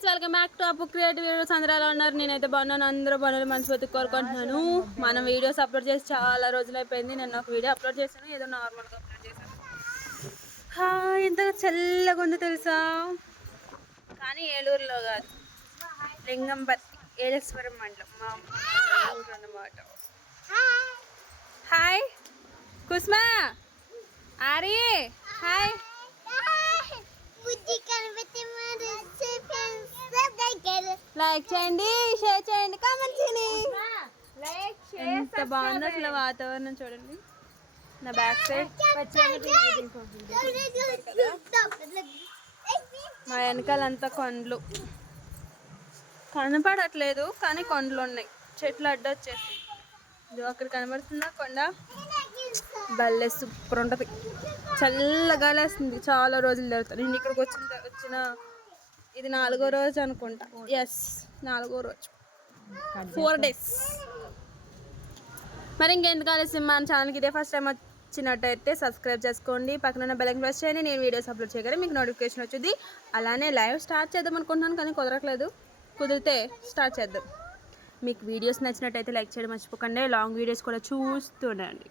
Friends, welcome back to అప్పు creative videos. అందరూ ఎలా ఉన్నారు? నేనైతే బాగున్నాను. అందరూ బాగున్నారు, మనస్ఫూర్తి కోరుకుంటున్నాను. మనం వీడియోస్ అప్లోడ్ చేసి చాలా రోజులు అయిపోయింది. నేను ఒక వీడియో అప్లోడ్ చేశాను, ఏదో నార్మల్గా అప్లోడ్ చేశాను. ఎంత చల్లగా ఉందో తెలుసా, కానీ ఏలూరులో కాదు, లింగంపర్తి ఏలేశ్వరం మండలం మా ఊరు అన్నమాట. హాయ్ కుస్మా, ఆరి, హాయ్. లైక్ చేయండి, షేర్ చేయండి, కామెంట్ చేయండి. ఎంత బాగుంది అసలు వాతావరణం చూడండి. నా బ్యాక్ సైడ్ మా వెనకాలంతా కొండలు కనపడట్లేదు, కానీ కొండలు ఉన్నాయి. చెట్లు అడ్డొచ్చేసి ఇది అక్కడ కనబడుతుందా కొండ? భలే సూపర్ ఉంటుంది, చల్లగా వేస్తుంది. చాలా రోజులు జరుగుతుంది. నేను ఇక్కడికి వచ్చిన ఇది 4వ రోజు అనుకుంటా. ఎస్, 4వ రోజు, 4 days. మరి ఇంకెందుకు ఆలస్యం, మన ఛానల్కి ఇదే ఫస్ట్ టైం వచ్చినట్టయితే సబ్స్క్రైబ్ చేసుకోండి, పక్కన బెల్ ఐకాన్ ప్రెస్ చేయండి. నేను వీడియోస్ అప్లోడ్ చేయగానే మీకు నోటిఫికేషన్ వచ్చింది. అలానే లైవ్ స్టార్ట్ చేద్దాం అనుకుంటున్నాను, కానీ కుదరట్లేదు. కుదిరితే స్టార్ట్ చేద్దాం. మీకు వీడియోస్ నచ్చినట్టయితే లైక్ చేయడం మర్చిపోకండి. లాంగ్ వీడియోస్ కూడా చూస్తుండండి.